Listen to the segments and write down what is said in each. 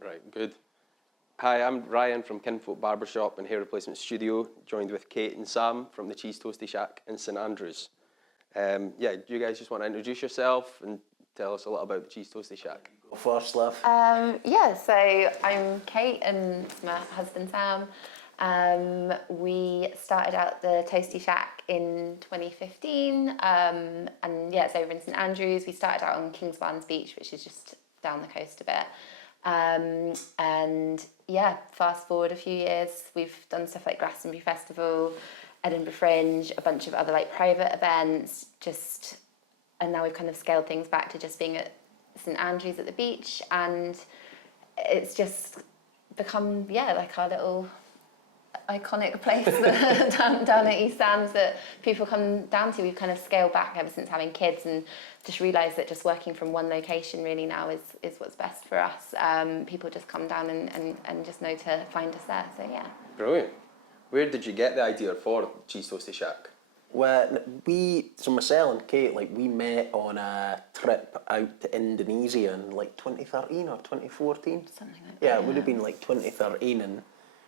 Right, good. Hi, I'm Ryan from Kinfolk Barbershop and Hair Replacement Studio, joined with Kate and Sam from the Cheese Toasty Shack in St Andrews. Do you guys just want to introduce yourself and tell us a little about the Cheese Toasty Shack? Go first, love. So I'm Kate and my husband Sam. We started out the Toasty Shack in 2015, and it's over in St Andrews. We started out on Kingsbarns Beach, which is just down the coast a bit. Fast forward a few years, we've done stuff like Glastonbury Festival, Edinburgh Fringe, a bunch of other like private events, and now we've kind of scaled things back to just being at St Andrews at the beach, and it's just become like our little iconic place down at East Sands that people come down to. We've kind of scaled back ever since having kids and just realised that just working from one location really now is what's best for us. People just come down and just know to find us there, so yeah. Brilliant. Where did you get the idea for Cheese Toasty Shack? Well, myself and Kate, we met on a trip out to Indonesia in 2013 or 2014. Something like that. Yeah, it would have been 2013, and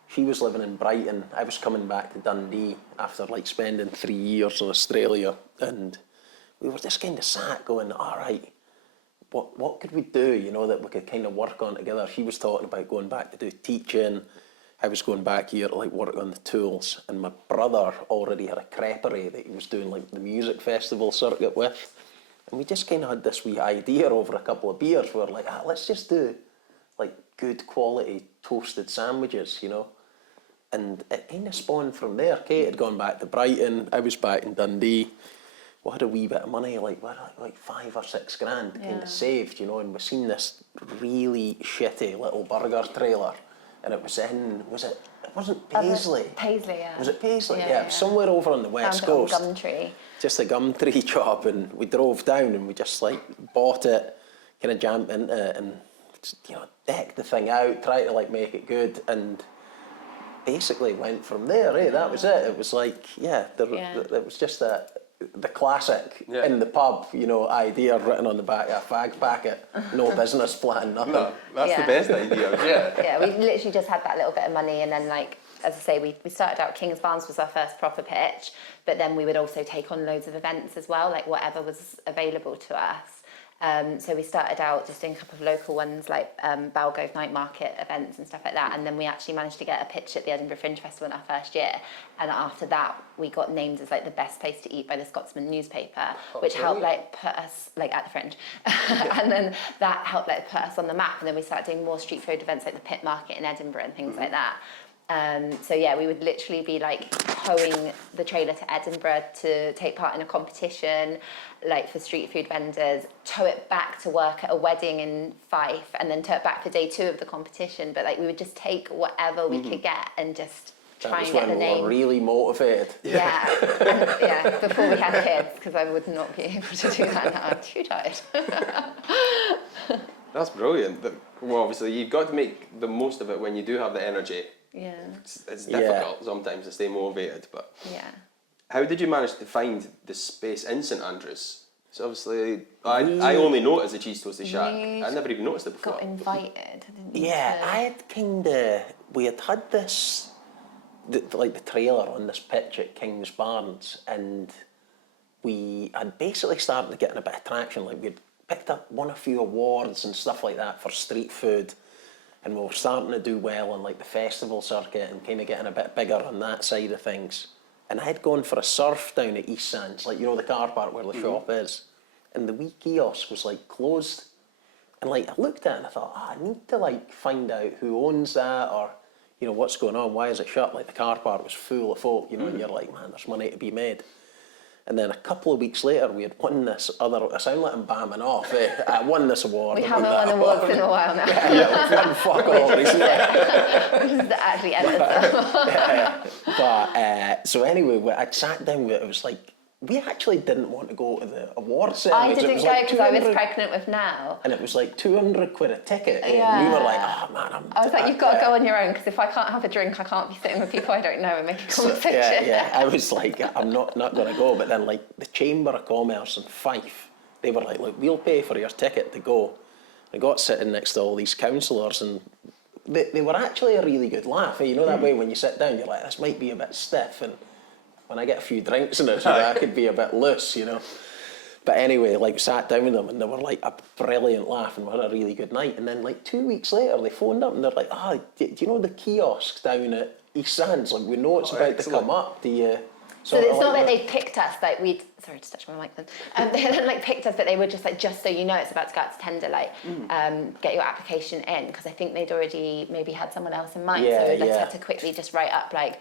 she was living in Brighton. I was coming back to Dundee after spending 3 years in Australia, and we were just kind of sat going, all right, what could we do, that we could kind of work on together. She was talking about going back to do teaching. I was going back here to work on the tools, and my brother already had a creperie that he was doing the music festival circuit with, and we just kind of had this wee idea over a couple of beers. We were like, let's just do good quality toasted sandwiches, and it kind of spawned from there. Kate had gone back to Brighton, I was back in Dundee. We had a wee bit of money, like 5 or 6 grand kind of saved, and we seen this really shitty little burger trailer, and it was it wasn't Paisley? Paisley, yeah. Was it Paisley? Yeah, Yeah, it was somewhere over on the west coast. On Gumtree. Just a Gumtree job, and we drove down and we just bought it, kind of jammed into it, and decked the thing out, tried to make it good, and basically went from there. That was it. It was it was just the classic in the pub, idea written on the back of a fag packet. No business plan, nothing. No, that's the best idea. Yeah, we literally just had that little bit of money, and then as I say, we started out Kingsbarns was our first proper pitch, but then we would also take on loads of events as well, whatever was available to us. So we started out just doing a couple of local ones like Balgove Night Market events and stuff like that, and then we actually managed to get a pitch at the Edinburgh Fringe Festival in our first year, and after that we got named as the best place to eat by the Scotsman newspaper, which helped put us at the Fringe and then that helped put us on the map, and then we started doing more street food events like the Pit Market in Edinburgh and things like that. We would literally be towing the trailer to Edinburgh to take part in a competition for street food vendors, tow it back to work at a wedding in Fife, and then tow it back for day 2 of the competition. But we would just take whatever we could get and just try and get the name. We were really motivated. Yeah, before we had kids, because I would not be able to do that now. I'm too tired. That's brilliant. Well, obviously you've got to make the most of it when you do have the energy. Yeah. It's difficult sometimes to stay motivated, but yeah. How did you manage to find the space in St Andrews? So obviously, I only know it as a Cheese Toasty Shack. I never even noticed it before. Got invited, didn't you? Yeah, we had this, the trailer on this pitch at Kingsbarns, and we had basically started to get a bit of traction. We'd picked up, won a few awards and stuff like that for street food, and we were starting to do well on the festival circuit and kind of getting a bit bigger on that side of things. And I had gone for a surf down at East Sands, the car park where the shop is, and the wee kiosk was closed. And I looked at it and I thought, I need to find out who owns that, or what's going on, why is it shut? The car park was full of folk, and you're man, there's money to be made. And then a couple of weeks later, we had won this other, I sound like I'm bamming off, I won this award. We haven't won awards in a while now. Yeah, we've won fuck all recently. Which is actually endless. But, so anyway, I sat down with it, was we actually didn't want to go to the award I ceremony. didn't go because I was pregnant with Now. And it was like 200 quid a ticket. Yeah. And we were like, oh man, I was like, you've got to go on your own, because if I can't have a drink, I can't be sitting with people I don't know and make a conversation. Yeah. I was like, I'm not going to go. But then like the Chamber of Commerce in Fife, they were like, look, we'll pay for your ticket to go. I got sitting next to all these councillors, and they were actually a really good laugh. You know that way when you sit down, you're like, this might be a bit stiff, and when I get a few drinks in it, I could be a bit loose, you know. But anyway, like sat down with them, and they were like a brilliant laugh, and we had a really good night. And then like 2 weeks later, they phoned up and they're like, do you know the kiosk down at East Sands? Like, we know it's about to come up. Do you? So it's not like they picked us, like sorry to touch my mic then. They hadn't like picked us, but they were just like, just so you know it's about to go out to tender, like get your application in, because I think they'd already maybe had someone else in mind. So we had to quickly just write up like,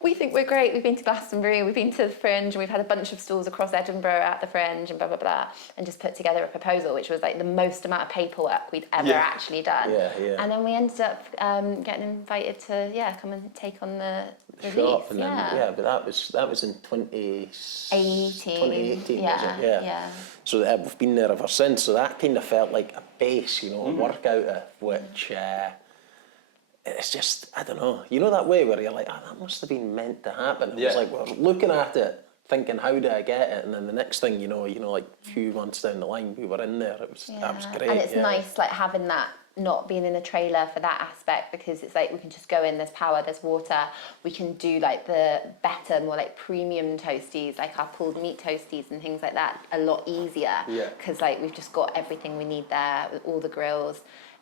we think we're great, we've been to Glastonbury, we've been to the Fringe, and we've had a bunch of stalls across Edinburgh at the Fringe, and blah, blah, blah, and just put together a proposal, which was like the most amount of paperwork we'd ever actually done. And then we ended up getting invited to, come and take on the release. And then, but that was in 2018, was it? Yeah. So we've been there ever since, so that kind of felt like a base, you know, a work out of which... it's just, I don't know, you know that way where you're like, that must have been meant to happen. It was like, we're looking at it, thinking, how do I get it? And then the next thing you know, like a few months down the line, we were in there. That was great. And it's nice, like having that, not being in a trailer for that aspect, because it's like we can just go in, there's power, there's water, we can do like the better, more like premium toasties, like our pulled meat toasties and things like that, a lot easier, because like we've just got everything we need there with all the grills.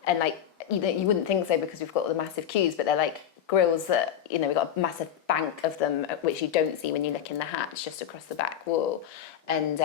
And like, you wouldn't think so because we've got all the massive queues, but they're like grills that, you know, we've got a massive bank of them, which you don't see when you look in the hatch just across the back wall. And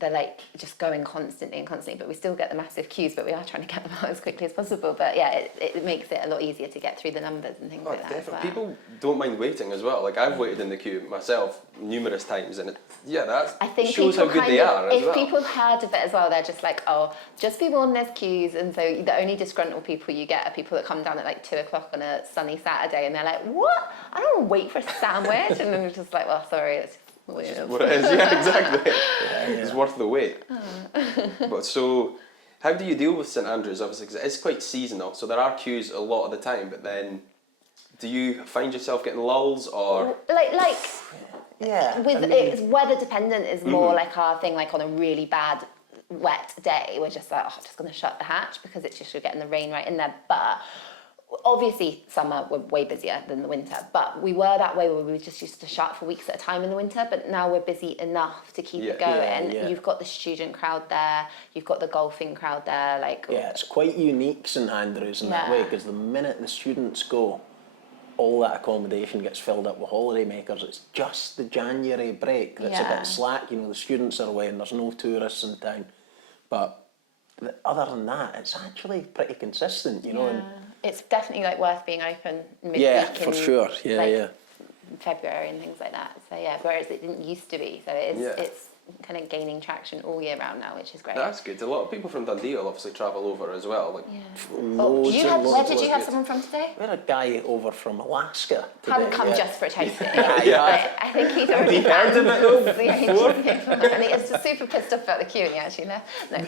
they're like just going constantly, but we still get the massive queues, but we are trying to get them out as quickly as possible. But yeah, it makes it a lot easier to get through the numbers and things like that as well. People don't mind waiting as well. Like I've waited in the queue myself numerous times, and that shows how good they are as well. If people have heard of it as well, they're just like, oh, just people on there's queues, and so the only disgruntled people you get are people that come down at like 2 o'clock on a sunny Saturday, and they're like, what? I don't want to wait for a sandwich, and then it's just like, well, sorry, it's what it is, exactly. It's worth the wait. But so, how do you deal with St Andrews? Obviously, because it is quite seasonal, so there are queues a lot of the time. But then, do you find yourself getting lulls or it's weather dependent is more like our thing. Like on a really bad wet day, we're just like, I'm just going to shut the hatch because it's just you're getting the rain right in there. But obviously summer we're way busier than the winter, but we were that way where we just used to shut for weeks at a time in the winter, but now we're busy enough to keep it going. You've got the student crowd there, you've got the golfing crowd there, it's quite unique St Andrews in that way, because the minute the students go, all that accommodation gets filled up with holiday makers. It's just the January break that's a bit slack, you know, the students are away and there's no tourists in town, but other than that, it's actually pretty consistent, you know. And it's definitely like worth being open midweek for sure. February and things like that. So whereas it didn't used to be. So it's kind of gaining traction all year round now, which is great. That's good. A lot of people from Dundee will obviously travel over as well. Where did you have someone from today? We had a guy over from Alaska today. Hadn't come just for a toasting. I think he's already heard of it though before? And he was just super pissed off about the queue and he actually left. No.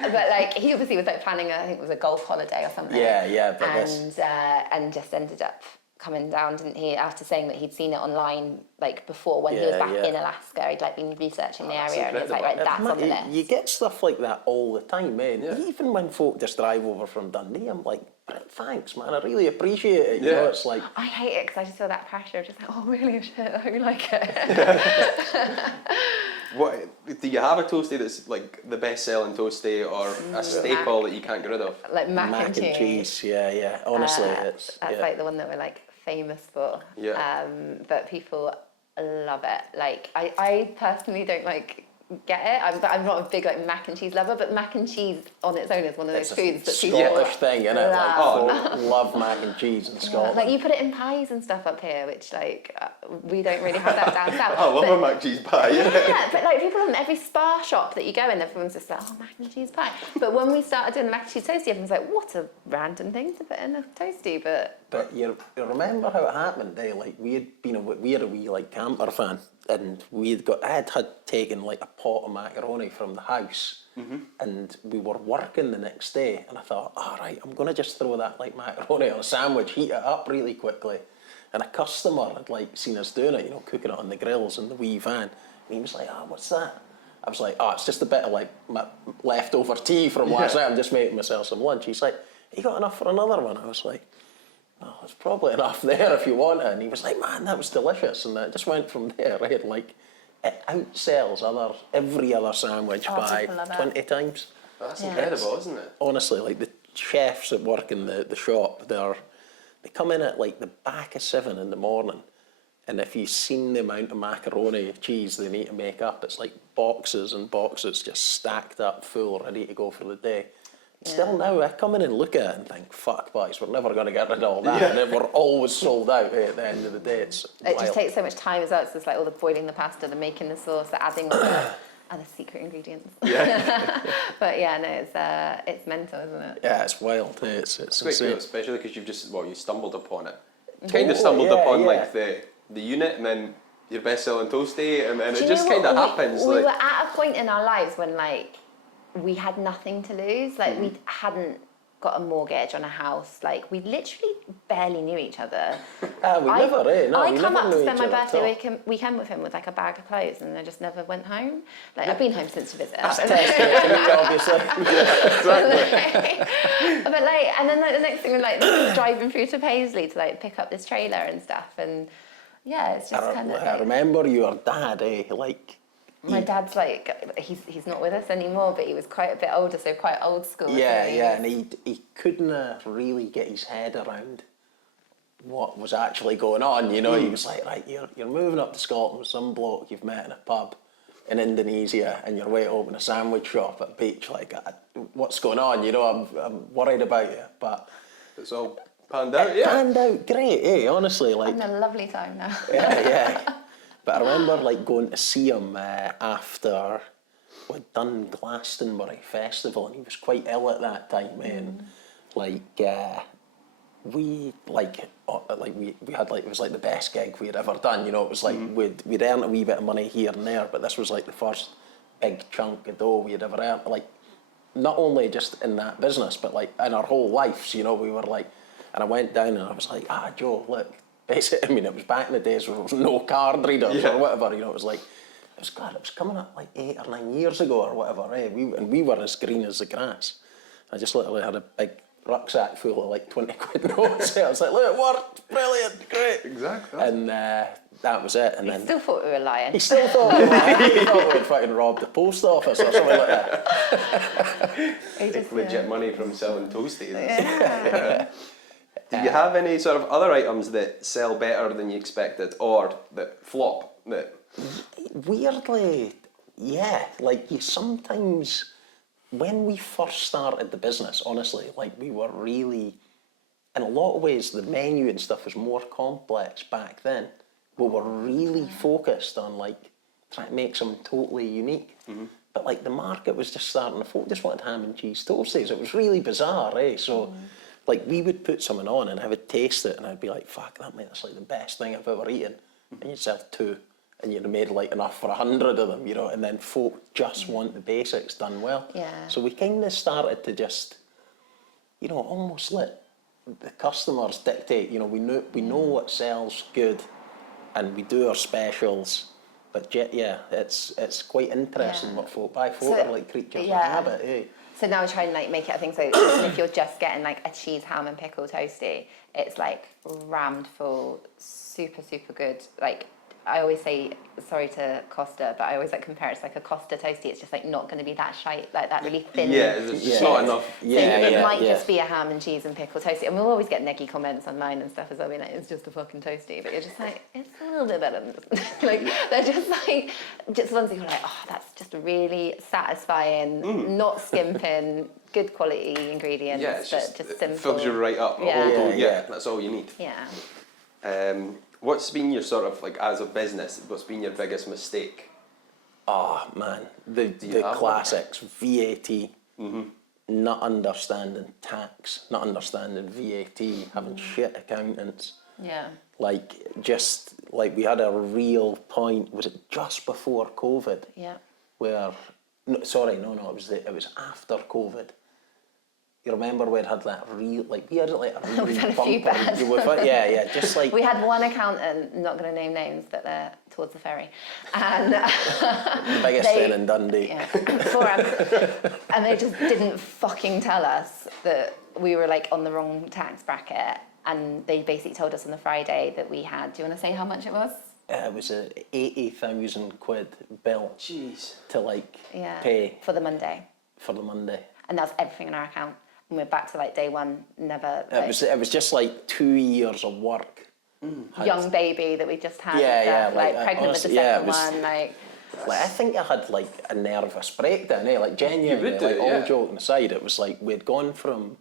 But like he obviously was like planning I think it was a golf holiday or something. And just ended up coming down, didn't he, after saying that he'd seen it online like before when he was back in Alaska. He'd like been researching the area and it's like, right, that's on the list. You get stuff like that all the time, man. Even when folk just drive over from Dundee, I'm like, thanks, man, I really appreciate it. You know, it's like... I hate it because I just feel that pressure of just like, oh, really? Shit, I hope you like it. What do you have a toastie that's like the best-selling toastie or a staple that you can't get rid of? Like mac and cheese. Honestly, that's like the one that we're like famous for. But people love it. Like I personally don't like get it. I'm not a big like mac and cheese lover, but mac and cheese on its own is one of those foods that people Scottish thing, isn't it? love. Love mac and cheese in Scotland. Like you put it in pies and stuff up here, which like we don't really have that down south. I love a mac and cheese pie. Yeah, but like people in every spa shop that you go in, everyone's just like, oh, mac and cheese pie. But when we started doing the mac and cheese toastie, everyone's like, what a random thing to put in a toastie. But you remember how it happened? Like we had a wee like camper van, and I had taken like a pot of macaroni from the house, and we were working the next day, and I thought, all right, I'm gonna just throw that like macaroni on a sandwich, heat it up really quickly. And a customer had like seen us doing it, cooking it on the grills in the wee van, and he was like, what's that? I was like, it's just a bit of like my leftover tea from last night, I'm just making myself some lunch. He's like, you got enough for another one? I was like, there's probably enough there if you want it. And he was like, man, that was delicious. And it just went from there, right? Like, it outsells every other sandwich by 20 times. That's incredible, isn't it? Honestly, like the chefs that work in the shop, they come in at like the back of 7 in the morning. And if you've seen the amount of macaroni cheese they need to make up, it's like boxes and boxes just stacked up full, ready to go for the day. Still now, I come in and look at it and think, fuck, boys, we're never going to get rid of all that. And then we're always sold out at the end of the day. It just takes so much time as well. It's just like all the boiling the pasta, the making the sauce, the adding all the other secret ingredients. Yeah. But yeah, no, it's mental, isn't it? Yeah, it's wild. It's Quite insane. cool, especially because you stumbled upon it. Kind of stumbled upon like the unit, and then your best-selling toasty, and then it just kind of happens. We were at a point in our lives when like we had nothing to lose. Like we hadn't got a mortgage on a house. Like we literally barely knew each other. I come up to spend my birthday weekend with him with like a bag of clothes, and I just never went home. Like I've been home since to visit. That's testament to me, obviously. But like, and then like, the next thing we're like driving through to Paisley to like pick up this trailer and stuff, and yeah, it's just kind of. I remember your dad, like. My dad's like, he's not with us anymore, but he was quite a bit older, so quite old school. Yeah, and he couldn't really get his head around what was actually going on, He was like, right, you're moving up to Scotland with some bloke you've met in a pub in Indonesia, and you're way to open a sandwich shop at the beach, like, what's going on, I'm worried about you, but... It's all panned out, yeah. Panned out great, honestly, like... I'm having a lovely time now. Yeah. But I remember like going to see him after we'd done Glastonbury Festival, and he was quite ill at that time, and we had like, it was like the best gig we had ever done, It was like we'd earned a wee bit of money here and there, but this was like the first big chunk of dough we had ever earned, like not only just in that business, but like in our whole lives, we were like, and I went down and I was like, Joe, look. Basically, I mean, it was back in the days where there was no card readers or whatever, it was like, it was coming up like 8 or 9 years ago or whatever, we were as green as the grass. I just literally had a big rucksack full of like 20 quid notes. I was like, look, it worked, brilliant, great. Exactly. And that was it. And he still thought we were lying. He still thought we were lying. He thought we'd fucking robbed the post office or something like that. Take legit money from selling toasties. Yeah. Do you have any sort of other items that sell better than you expected, or that flop? Weirdly, yeah. Like you sometimes, when we first started the business, honestly, like we were really, in a lot of ways, the menu and stuff was more complex back then. We were really focused on like trying to make something totally unique. But like the market was just starting to, folk just wanted ham and cheese toasties. It was really bizarre, So. Like, we would put something on and I would taste it and I'd be like, fuck, that's like the best thing I've ever eaten. And you'd sell 2 and you'd have made like enough for 100 of them, and then folk just want the basics done well. Yeah. So we kind of started to just, almost let the customers dictate, we know what sells good and we do our specials. But it's quite interesting what folk buy. Folk are like creatures of habit, So now we try and like make it a thing. So even if you're just getting like a cheese, ham and pickle toasty, it's like rammed full, super, super good. Like I always say, sorry to Costa, but I always like compare it to like a Costa toasty. It's just like not going to be that shite, like that really thin. It's not enough. So it might just be a ham and cheese and pickle toasty. And we'll always get neggy comments online and stuff as well, being like, it's just a fucking toasty. But you're just like, it's a little bit better than this. Like they're just like, just ones that you're like, that's just really satisfying, not skimping, good quality ingredients, but just simple. It fills you right up. That's all you need. Yeah. What's been your sort of, like, as a business, what's been your biggest mistake? Oh, man. The classics. VAT, not understanding tax, not understanding VAT, having shit accountants. Yeah. Like, just, like, we had a real point, was it just before COVID? Yeah. Where, no, it was after COVID. You remember we'd had that real, like, we had like a really We've had a few bad. Yeah, just like... We had one accountant, not going to name names, but they're towards the ferry. And the biggest thing in Dundee. Yeah, and they just didn't fucking tell us that we were like on the wrong tax bracket. And they basically told us on the Friday that we had, do you want to say how much it was? It was a 80,000 quid bill. Jeez. To like Yeah, pay for the Monday. for the Monday. And that's everything in our account. And we're back to like day one, never. Like, It was just like 2 years of work. young baby that we just had. Yeah, and stuff, like pregnant honestly, with the second it was, one, like. Like, I think I had like a nervous breakdown, eh? Like genuinely, would do, like yeah. all joking aside, it was like we'd gone from,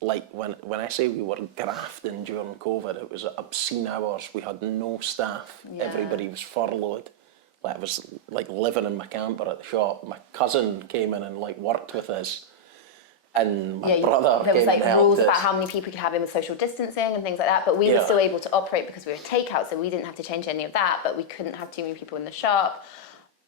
like when I say we were grafting during COVID, it was obscene hours. We had no staff. Yeah. Everybody was furloughed. Like I was like living in my camper at the shop. My cousin came in and like worked with us, and my brother there was came like and helped rules us. about how many people you could have in with social distancing and things like that, but we were Yeah. still able to operate because we were takeout, so we didn't have to change any of that, but we couldn't have too many people in the shop.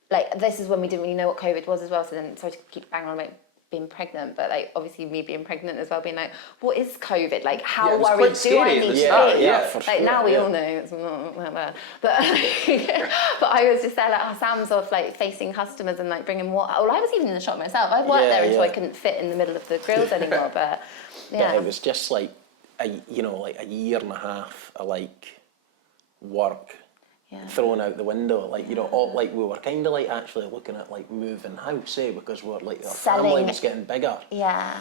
Like, this is when we didn't really know what COVID was as well, so then, sorry to keep banging on about being pregnant, but like, obviously me being pregnant as well, being like, what is COVID? Like, how Yeah, it was worried quite do scary I at need the to start, be? yeah, for Like, sure, now we yeah. all know it's not like that. But, but I was just there like, oh, Sam's off like facing customers and like bringing water. Well, I was even in the shop myself. I worked there until I couldn't fit in the middle of the grills anymore, but yeah. But it was just like like a year and a half of like work thrown out the window. Like, all, like we were kind of like actually looking at like moving house, because we're like our family Selling. was getting bigger. Yeah.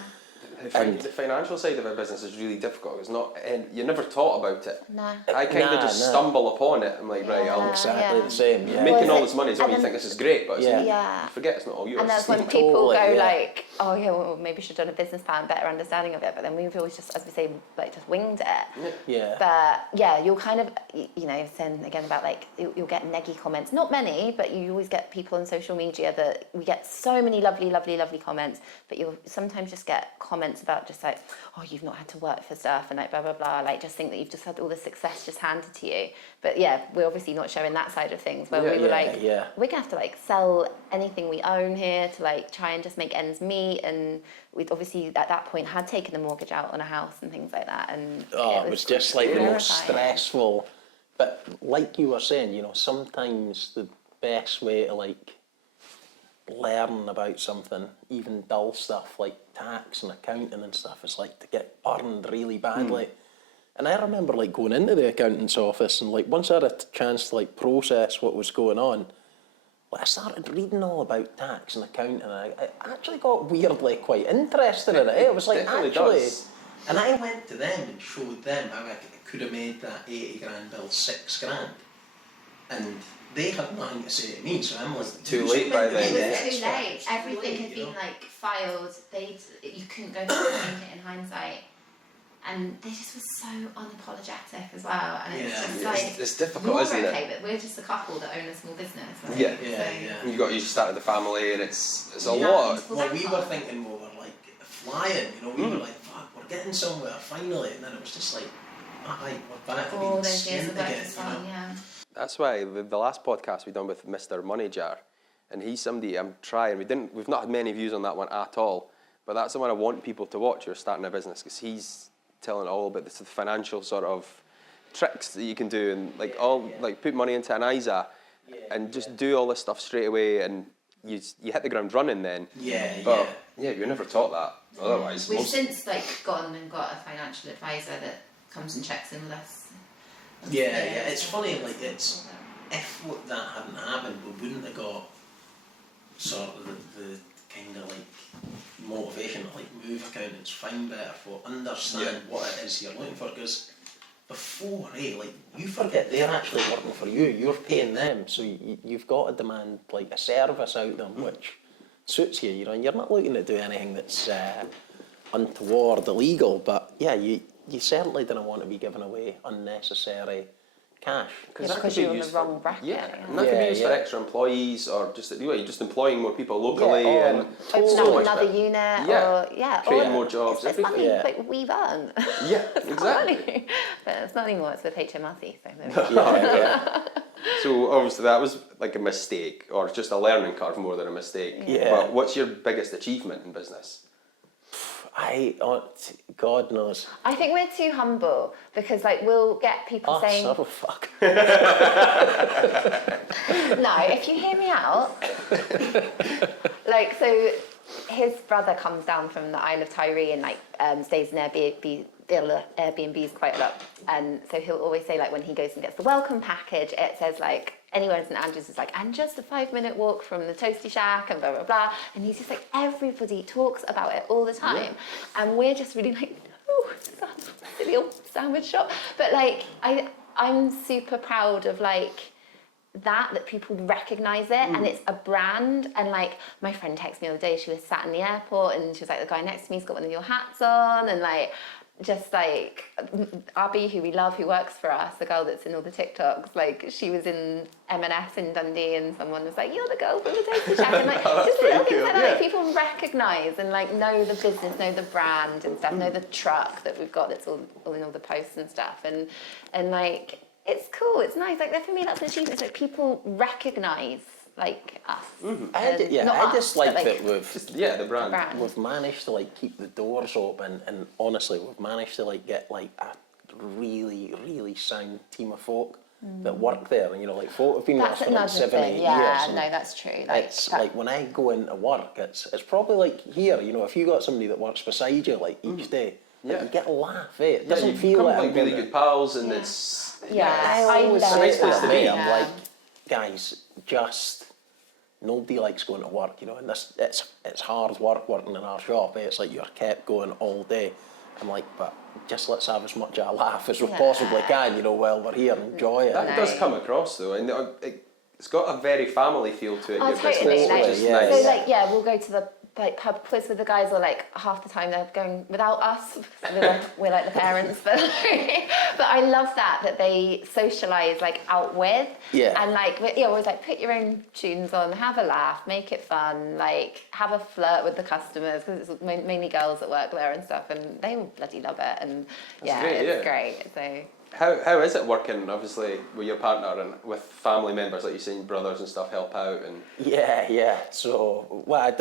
The financial side of our business is really difficult. It's not, and you never thought about it. Nah. I kind of just stumble upon it. I'm like, right, I'll Exactly the same. Yeah. making all Well, this money as well. You think this is great, but it's Yeah. you forget it's not all yours. And that's when people Totally, go yeah. like, oh yeah, well maybe should have done a business plan, better understanding of it. But then we've always just, as we say, like just winged it. Yeah. But yeah, you'll kind of, saying again about like, you'll get neggy comments. Not many, but you always get people on social media that we get so many lovely, lovely, lovely comments. But you'll sometimes just get comments about just like, oh, you've not had to work for stuff and like blah, blah, blah. Like just think that you've just had all the success just handed to you. But yeah, we're obviously not showing that side of things where we were like, we're gonna have to like sell anything we own here to like try and just make ends meet. And we'd obviously at that point had taken the mortgage out on a house and things like that. And it was just like the most terrifying. stressful. But like you were saying, sometimes the best way to like learn about something, even dull stuff like tax and accounting and stuff, is like to get burned really badly. And I remember like going into the accountant's office and like once I had a chance to like process what was going on, I started reading all about tax and accounting, and I actually got weirdly quite interested in it. It was like actually, and I went to them and showed them how I could have made that 80 grand bill 6 grand, and they had nothing to say to me. So I'm like, too late by then. It was too late. Everything had been like filed. You couldn't go back and change it in hindsight. And they just were so unapologetic as well. And it's just like, it's difficult, isn't it? Okay, but we're just a couple that own a small business. Right? Yeah. You started the family, and it's a lot. Well, we were thinking we were like flying, we were like, fuck, we're getting somewhere finally, and then it was just like, we're back to being skint again, That's why the last podcast we done with Mr. Money Jar, and he's somebody I'm trying. We've not had many views on that one at all, but that's the one I want people to watch who are starting a business, because he's telling all about the financial sort of tricks that you can do, and like put money into an ISA and just do all this stuff straight away, and you hit the ground running then. But you're never taught that otherwise. We've since gone and got a financial advisor that comes and checks in with us. It's funny, it's if that hadn't happened, we wouldn't have got sort of the kind of motivation to move accountants, find better for, understand what it is you're looking for, because before, you forget they're actually working for you, you're paying them, so you've got to demand a service out of them which suits you, you're not looking to do anything that's untoward, illegal, but you certainly don't want to be giving away unnecessary cash. Because you're on the wrong bracket. Yeah, and that could be used for extra employees, or just you're just employing more people locally, and Open so up much another better. unit, Yeah. or Creating more jobs, It's everything. money Yeah. like we've earned. Yeah, It's not exactly. money. But it's not anymore. It's with HMRC. So there we go. Yeah. So obviously that was like a mistake, or just a learning curve more than a mistake. Yeah. But what's your biggest achievement in business? God knows. I think we're too humble because like we'll get people saying, So fuck. no, if you hear me out, like, so his brother comes down from the Isle of Tyree and like stays in Airbnbs quite a lot, and so he'll always say like when he goes and gets the welcome package, it says like anywhere in St Andrews is like, and just a 5-minute walk from the Toasty Shack and blah blah blah, and he's just like, everybody talks about it all the time, and we're just really like, oh, it's a silly old sandwich shop, but like I'm super proud of like that people recognise it, and it's a brand. And like my friend texted me the other day, she was sat in the airport and she was like, the guy next to me's got one of your hats on, and like just like Abby, who we love, who works for us, the girl that's in all the TikToks, like she was in M&S in Dundee and someone was like, you're the girl from the Toasty Shack, and like just little things like that, like people recognise and like know the business, know the brand and stuff, know the truck that we've got that's all in all the posts and stuff, and like it's cool, it's nice, like for me that's an achievement. It's like people recognise like us. I just like that The brand. we've managed to like keep the doors open, and honestly we've managed to like get like a really, really sound team of folk that work there, and like folk have been with us for like 7, 8 years. Yeah, no, that's true. Like, It's like when I go into work, it's probably like here, if you got somebody that works beside you like each day, like, you get a laugh, eh? It doesn't feel become, like really good pals, and it's I always love say nice place to be. I'm like, guys, just nobody likes going to work, and it's hard work working in our shop. It's like you're kept going all day. I'm like, but just let's have as much of a laugh as we possibly can, while we're here and enjoy it. That does come across though, and it's got a very family feel to it. oh, your totally. business, Like, which is yeah. nice. So like, we'll go to the like pub quiz with the guys, or like half the time they're going without us. We're like the parents, but I love that they socialise like out with, and like always like put your own tunes on, have a laugh, make it fun, like have a flirt with the customers, because it's mainly girls that work there and stuff, and they all bloody love it, and it's great. So. How is it working, obviously, with your partner and with family members, like you're saying, brothers and stuff help out? And Yeah. So, I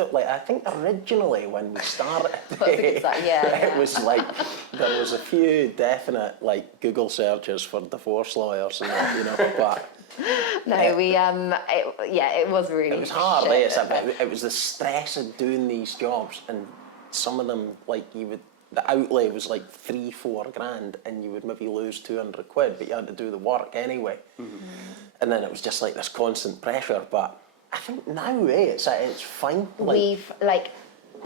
think originally when we started, it was like there was a few definite like Google searches for divorce lawyers and that, but. No, it was really. It was hard. Shit, It was the stress of doing these jobs, and some of them like the outlay was like 3-4 grand, and you would maybe lose 200 quid, but you had to do the work anyway. And then it was just like this constant pressure. But I think now, it's fine. We've like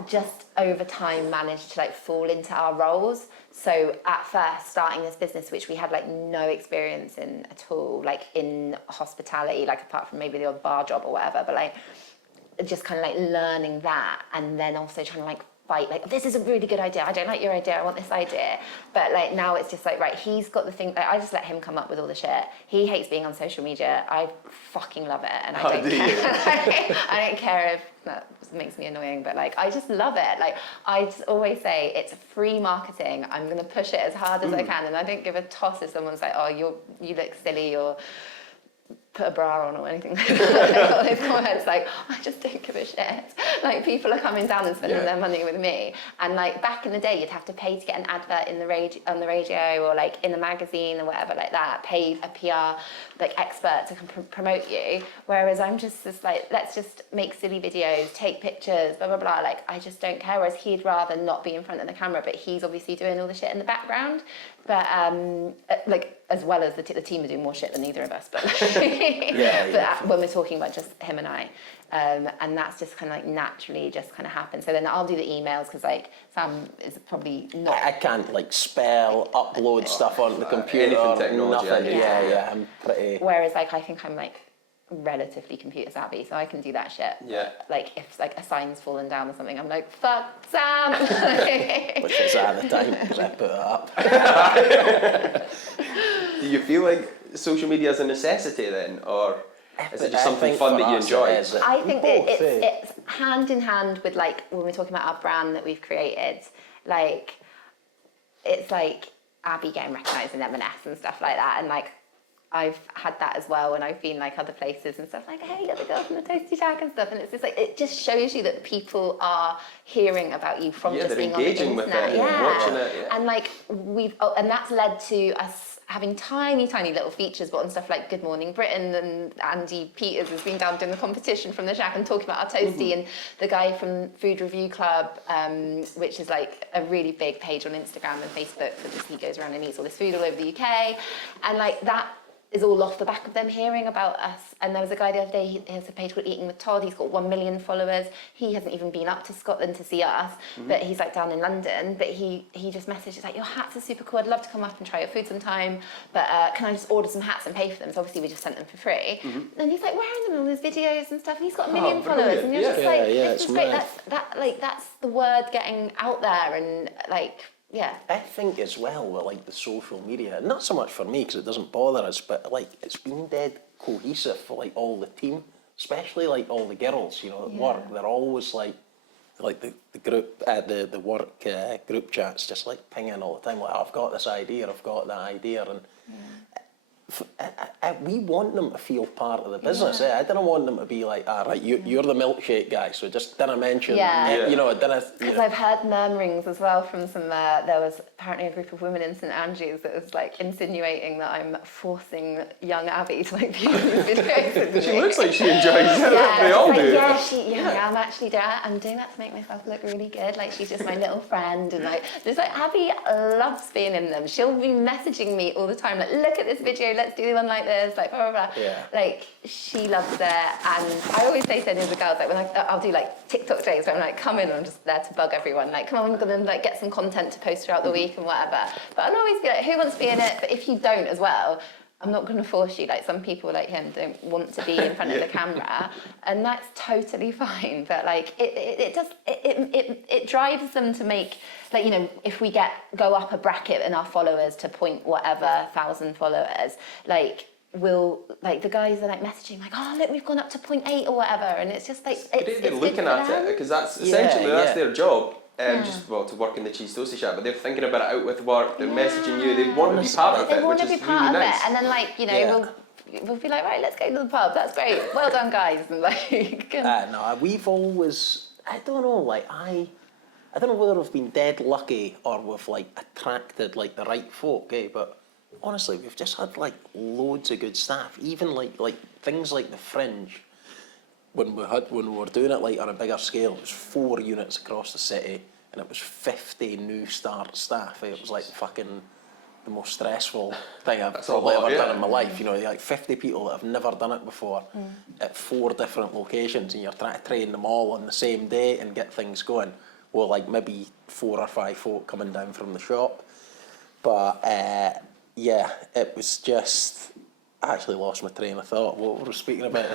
just over time managed to like fall into our roles. So at first, starting this business, which we had like no experience in at all, like in hospitality, like apart from maybe the odd bar job or whatever, but like just kind of like learning that, and then also trying to like fight, like, this is a really good idea, I don't like your idea, I want this idea. But like now it's just like, right, he's got the thing, like, I just let him come up with all the shit. He hates being on social media, I fucking love it, and I don't care. I don't care if that makes me annoying, but like I just love it. Like I just always say it's free marketing, I'm gonna push it as hard as I can, and I don't give a toss if someone's like, oh, you look silly, or put a bra on or anything like that. All those comments, like, I just don't give a shit. Like, people are coming down and spending their money with me. And like back in the day, you'd have to pay to get an advert in on the radio or like in a magazine or whatever like that, pay a PR like expert to promote you. Whereas I'm just like, let's just make silly videos, take pictures, blah, blah, blah. Like, I just don't care. Whereas he'd rather not be in front of the camera, but he's obviously doing all the shit in the background. But like, as well as the team are doing more shit than either of us, but when we're talking about just him and I, and that's just kind of like naturally just kind of happens. So then I'll do the emails, because like Sam is probably not. I can't like spell, upload stuff onto the computer. Anything technology. Nothing. Yeah, I'm pretty. Whereas like I think I'm like relatively computer savvy, so I can do that shit. Yeah. Like if like a sign's fallen down or something, I'm like, fuck Sam. Which is at the time because I put it up. Do you feel like social media as a necessity then, or is it just I something think fun for that you us enjoy? it is. I think Both, that eh? it's hand in hand with like when we're talking about our brand that we've created, like it's like Abby getting recognised in M&S and stuff like that, and like I've had that as well when I've been like other places and stuff like, hey, you're the girl from the Toasty Shack and stuff, and it's just like it just shows you that people are hearing about you from just they're being on the engaging with internet, it, watching it, yeah. and like and that's led to us having tiny little features, but on stuff like Good Morning Britain, and Andy Peters has been down doing the competition from the Shack and talking about our toasty, and the guy from Food Review Club, which is like a really big page on Instagram and Facebook for this, he goes around and eats all this food all over the UK, and like that is all off the back of them hearing about us. And there was a guy the other day, he has a page called Eating with Todd, he's got 1 million followers. He hasn't even been up to Scotland to see us, but he's like down in London, but he just messaged, he's like, your hats are super cool, I'd love to come up and try your food sometime, but can I just order some hats and pay for them? So obviously we just sent them for free. And he's like wearing them in all his videos and stuff, and he's got 1 million followers, and you're just like, this is great, that's the word getting out there, and like, yeah. I think as well with like the social media, not so much for me because it doesn't bother us, but like it's been dead cohesive for like all the team, especially like all the girls, you know, at work. They're always like the group, the work group chats, just like pinging all the time. Like, oh, I've got this idea, I've got that idea, and we want them to feel part of the business. I don't want them to be like, right, you're the milkshake guy, so just didn't mention, you know, Because I've heard murmurings as well from some, there was apparently a group of women in St Andrews that was like insinuating that I'm forcing young Abby to like be in these videos. But she looks like she enjoys it, they all do. I'm actually I'm doing that to make myself look really good, like she's just my little friend, and like, just like Abby loves being in them. She'll be messaging me all the time, like, look at this video, let's do one like this, like blah, blah, blah. Like, she loves it, and I always say to any of the girls, like when I'll do like TikTok days where I'm like, come in, I'm just there to bug everyone, like, come on, I'm gonna like get some content to post throughout the week and whatever. But I'll always be like, who wants to be in it? But if you don't as well, I'm not going to force you. Like, some people like him don't want to be in front of the camera, and that's totally fine. But like, it drives them to make, like, you know, if we go up a bracket in our followers to point whatever 1,000 followers, like, like the guys are like messaging like, oh look, we've gone up to 0.8 or whatever, and it's just like they're looking at it because that's essentially that's their job. Just to work in the Cheese Toasty Shack, but they're thinking about it out with work. They're messaging you. They want to be part of it, which is really nice. And then like, you know, we'll be like, right, let's go to the pub. That's great. Well done, guys. And like, no, we've always, I don't know, like I don't know whether we've been dead lucky or we've like attracted like the right folk, but honestly, we've just had like loads of good staff. Even like things like the Fringe. When we were doing it like on a bigger scale, it was 4 units across the city, and it was 50 new start staff. It was like fucking the most stressful thing I've probably ever done in my life. You know, like 50 people that have never done it before at 4 different locations, and you're trying to train them all on the same day and get things going. Well, like maybe 4 or 5 folk coming down from the shop, but it was just. I actually lost my train of thought. What were we speaking about?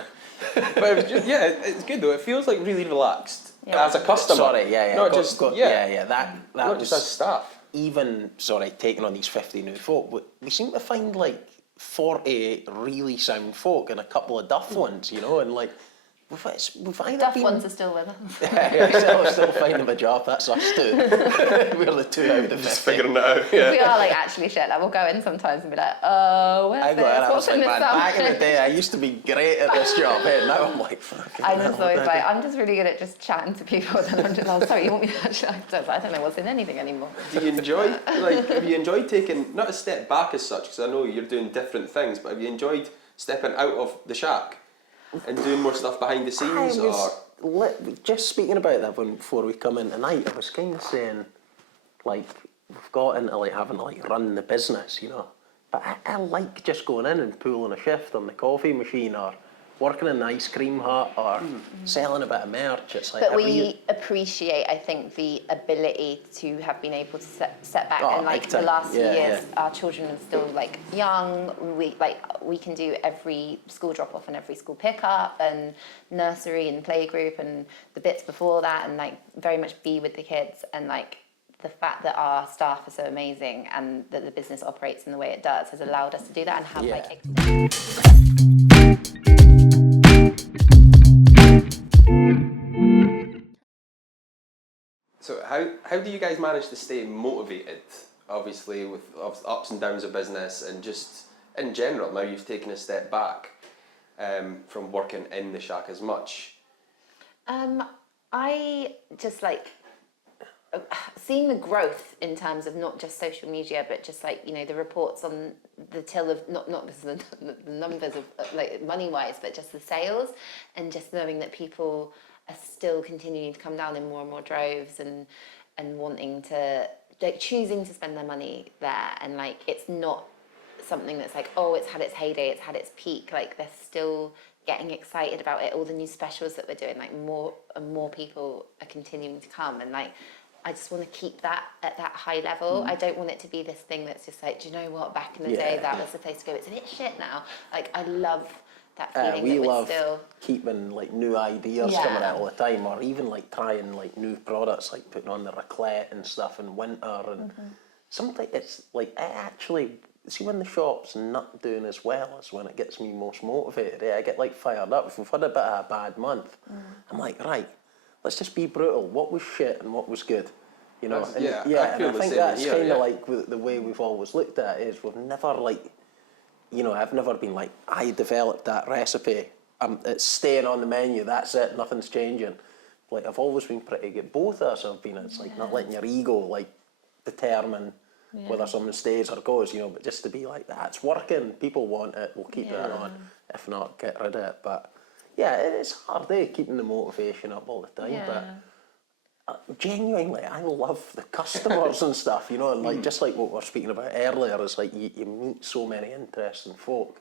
But it was just, it's good though. It feels like really relaxed as a customer. Sorry, Not just that not was just as staff. Even taking on these 50 new folk, we seem to find like 40 really sound folk and a couple of duff ones, you know, and like we've either duff been... ones are still with us. still finding a job. That's us too. We're the 2 out of the 50. Just figuring it out. Yeah. We are like actually shit. Like, we'll go in sometimes and be like, oh, where's this? What's in this back in the day, I used to be great at this job. Now I'm like, fucking. I'm just always like, I'm just really good at just chatting to people. And I'm just, oh, sorry, you want me to actually? I don't know what's in anything anymore. Do you enjoy have you enjoyed taking not a step back as such? Because I know you're doing different things, but have you enjoyed stepping out of the shack and doing more stuff behind the scenes? Just speaking about that before we come in tonight, I was kind of saying, like, we've got into like having to like run the business, you know. But I like just going in and pulling a shift on the coffee machine or working in the ice cream hut or selling a bit of merch. It's like, but we appreciate, I think, the ability to have been able to set back. And like the last few years, our children are still like young. We can do every school drop off and every school pickup and nursery and playgroup and the bits before that, and like very much be with the kids, and like the fact that our staff are so amazing and that the business operates in the way it does has allowed us to do that and have like. So how do you guys manage to stay motivated? Obviously, with ups and downs of business, and just in general, now you've taken a step back from working in the shack as much. I just like seeing the growth in terms of not just social media, but just like, you know, the reports on the till of not the numbers of like money wise, but just the sales, and just knowing that people are still continuing to come down in more and more droves and wanting to, like, choosing to spend their money there, and like it's not something that's like, oh, it's had its heyday, it's had its peak. Like they're still getting excited about it. All the new specials that we're doing, like more and more people are continuing to come, and like I just want to keep that at that high level. I don't want it to be this thing that's just like, do you know what, back in the day that was the place to go. It's a bit shit now. Like I love that feeling we that we're love still keeping like new ideas coming out all the time, or even like trying like new products, like putting on the raclette and stuff in winter, and sometimes it's like I actually see when the shop's not doing as well as when it gets me most motivated. I get like fired up. If we've had a bit of a bad month, I'm like, right, let's just be brutal. What was shit and what was good? You know, I and I think that's here, kind of like the way we've always looked at it, is we've never like, you know, I've never been like, I developed that recipe, it's staying on the menu, that's it, nothing's changing. Like I've always been pretty good. Both of us have been. It's like not letting your ego like determine whether something stays or goes, you know, but just to be like, that's working, people want it, we'll keep it on. If not, get rid of it. But yeah, it's hard, keeping the motivation up all the time. But genuinely, I love the customers and stuff, you know, and like just like what we were speaking about earlier, is like you meet so many interesting folk.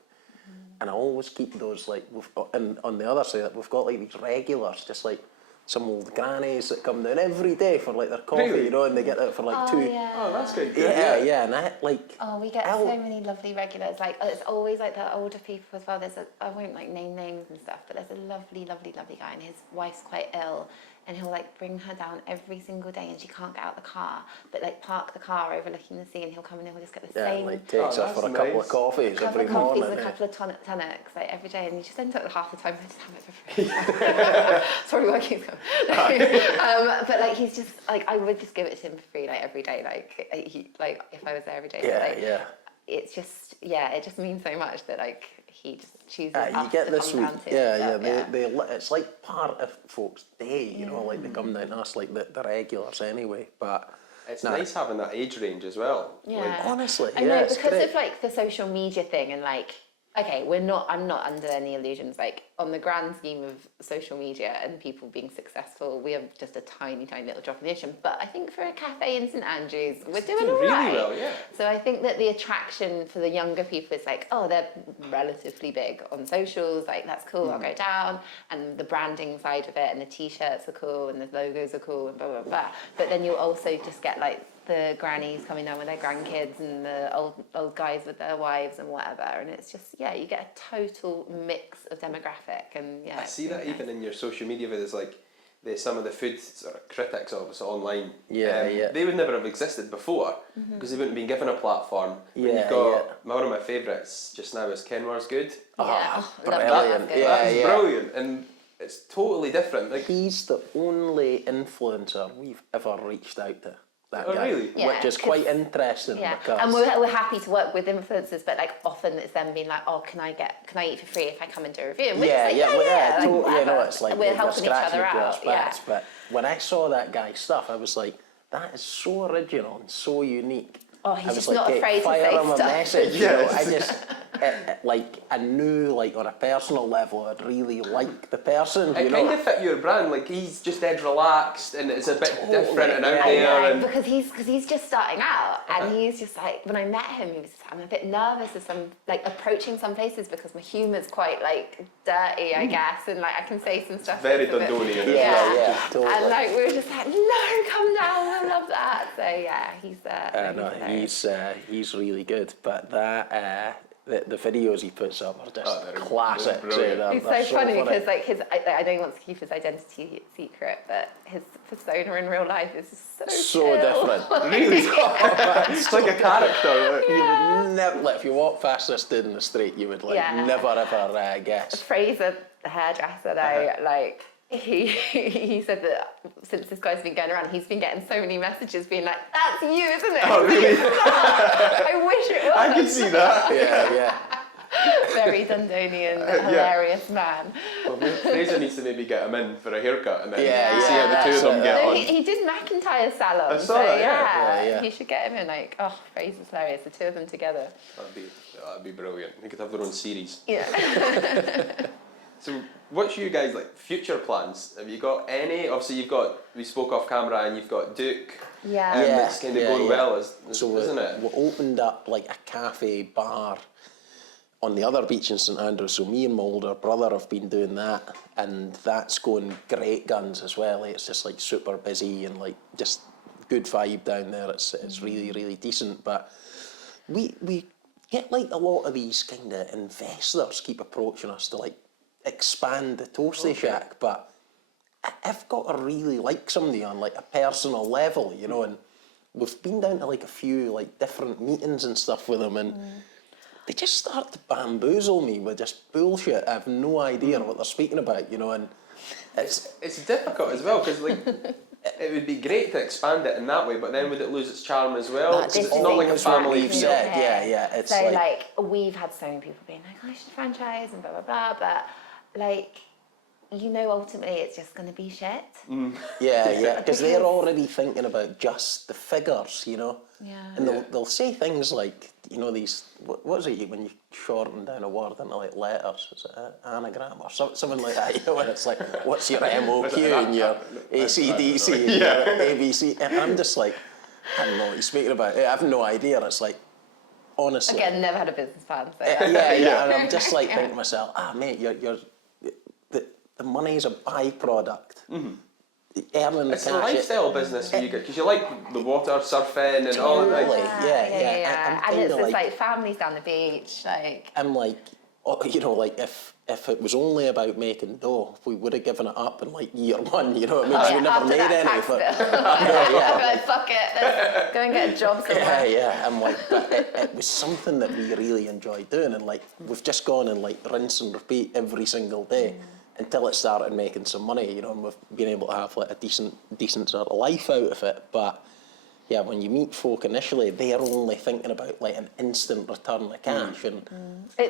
And I always keep those like, and on the other side, we've got like these regulars, just like some old grannies that come down every day for like their coffee, Really? you know, and they get it for like two. Yeah. Oh, that's good. Yeah, and I like. Oh, we get so many lovely regulars. Like it's always like the older people as well. I won't like name names and stuff, but there's a lovely guy, and his wife's quite ill, and he'll like bring her down every single day, and she can't get out the car, but like park the car overlooking the sea, and he'll come and he'll just get the same. Like takes her for a couple of coffees every morning. A couple of tonics like every day, and you just end up half the time I just have it for free. Sorry, working. But like he's just like, I would just give it to him for free like every day, like if I was there every day. It's just it just means so much that like he just chooses us you get to this come week, down to. they it's like part of folks' day, you know, like they come down to us, like the regulars anyway. But it's nice having that age range as well. Yeah, Like, honestly, I know, it's because great. of like the social media thing, and like, okay, I'm not under any illusions, like on the grand scheme of social media and people being successful, we are just a tiny little drop in the ocean. But I think for a cafe in St Andrews, we're doing all right. Really well, yeah. So I think that the attraction for the younger people is like, oh, they're relatively big on socials, like that's cool, I'll go down, and the branding side of it, and the t-shirts are cool, and the logos are cool, and blah, blah, blah. But then you'll also just get like the grannies coming down with their grandkids, and the old guys with their wives and whatever, and it's just you get a total mix of demographic. And I see that even in your social media videos, like some of the food sort of critics of us online. They would never have existed before because they wouldn't have been given a platform. You've got one of my favourites just now is Kenwar's Good. Brilliant. That's brilliant, and it's totally different. Like he's the only influencer we've ever reached out to. That guy, really? Which is quite interesting. Yeah, because and we're happy to work with influencers, but like often it's them being like, oh, can I eat for free if I come and do a review? And we're just like, totally. You know, it's like we're helping each other out. But when I saw that guy's stuff, I was like, that is so original and so unique. Oh, he's just like, not afraid to fire say him stuff. a message. You know, I just like I knew like on a personal level I'd really like the person. It kind of fit your brand. Like he's just dead relaxed, and it's a bit different and out there. And because he's just starting out, and he's just like, when I met him, he was just, I'm a bit nervous as I'm like approaching some places because my humour's quite like dirty, I guess, and like I can say some stuff. Very Dundonian. Totally. And like we were just like, no, come down, I love that. So yeah, he's he's really good. But that the videos he puts up are just they're classics. brilliant. It's so funny because like I know he wants to keep his identity secret, but his persona in real life is so chill. different. Really? It's like a character. Right? You would never, like, if you walk past this dude in the street, you would never ever guess. Fraser, the hairdresser, though, like he said that since this guy's been going around, he's been getting so many messages being like, "That's you, isn't it?" Oh, really? I wish it was. I can see that. Yeah. Very Dundonian, hilarious man. Well, Fraser needs to maybe get him in for a haircut and then Yeah. see how the two of them get No, on. he did McIntyre's salon. I saw that, yeah. He should get him in. Like, oh, Fraser's hilarious. The two of them together. That'd be brilliant. They could have their own series. Yeah. So, what's you guys like future plans? Have you got any? Obviously, we spoke off camera, and you've got Duke. Yeah. It's kind of going well, isn't it? We opened up like a cafe bar on the other beach in St Andrews. So me and my older brother have been doing that, and that's going great guns as well. It's just like super busy and like just good vibe down there. It's really, really decent. But we get like a lot of these kind of investors keep approaching us to like expand the Toasty Shack, but I've got to really like somebody on like a personal level, you know, and we've been down to like a few like different meetings and stuff with them, and they just start to bamboozle me with just bullshit. I have no idea what they're speaking about, you know, and It's difficult as well because like it would be great to expand it in that way, but then would it lose its charm as well? That's It's the not thing like a as well. family we've feel. said. Yeah. It's So like we've had so many people being like, "I should franchise" and blah blah blah, but like, you know, ultimately it's just going to be shit. Yeah, because they're already thinking about just the figures, you know. Yeah. And they'll say things like, you know, these what is it when you shorten down a word into like letters? Is it an anagram or something like that? You know, and it's like, what's your MOQ and your ACDC and your ABC? And I'm just like, I don't know what you're speaking about. I have no idea. It's like, honestly. Again, never had a business plan, so Yeah. And I'm just like thinking to myself, mate, you're the money's a byproduct. Earning the It's a cash. lifestyle business for you guys because you like the water, surfing, and all that. Totally. Like, Yeah. And it's just like families down the beach, like. I'm like, you know, like if it was only about making dough, we would have given it up in like year one, you know what I mean? 'Cause we never after made that any. tax But bill. Like, fuck it, let's go and get a job somewhere. yeah. I'm like, but it was something that we really enjoyed doing, and like we've just gone and like rinse and repeat every single day. Until it started making some money, you know, and we've been able to have like a decent sort of life out of it. But yeah, when you meet folk initially, they're only thinking about like an instant return of cash, and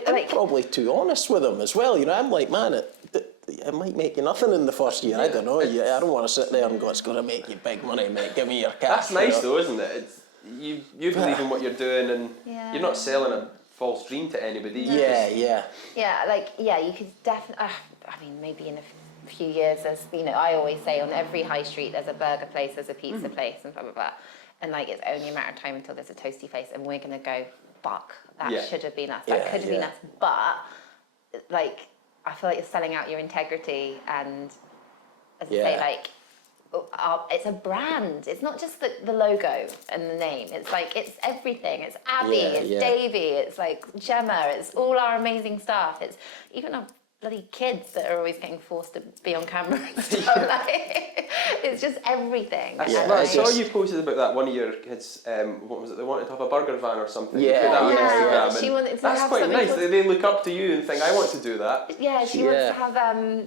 I'm probably too honest with them as well. You know, I'm like, man, it might make you nothing in the first year. I don't know. I don't want to sit there and go, it's going to make you big money, mate. Give me your cash. that's nice though, isn't it? It's, you believe in what you're doing, and you're not selling a false dream to anybody. Yeah. You could definitely. I mean, maybe in a few years, there's, you know, I always say on every high street there's a burger place, there's a pizza place, and blah blah blah, and like it's only a matter of time until there's a toasty place, and we're gonna go, fuck, that should have been us, that could have been us, but like I feel like you're selling out your integrity, and as I say, like. It's a brand. It's not just the logo and the name. It's like, it's everything. It's Abby, it's Davey, it's like Gemma, it's all our amazing staff. It's even our bloody kids that are always getting forced to be on camera and stuff. Like, it's just everything. I saw you posted about that one of your kids, what was it, they wanted to have a burger van or something. Yeah. You put that on Instagram, and She wanted to that's have quite something nice. called- They look up to you and think, I want to do that. Yeah, she wants to have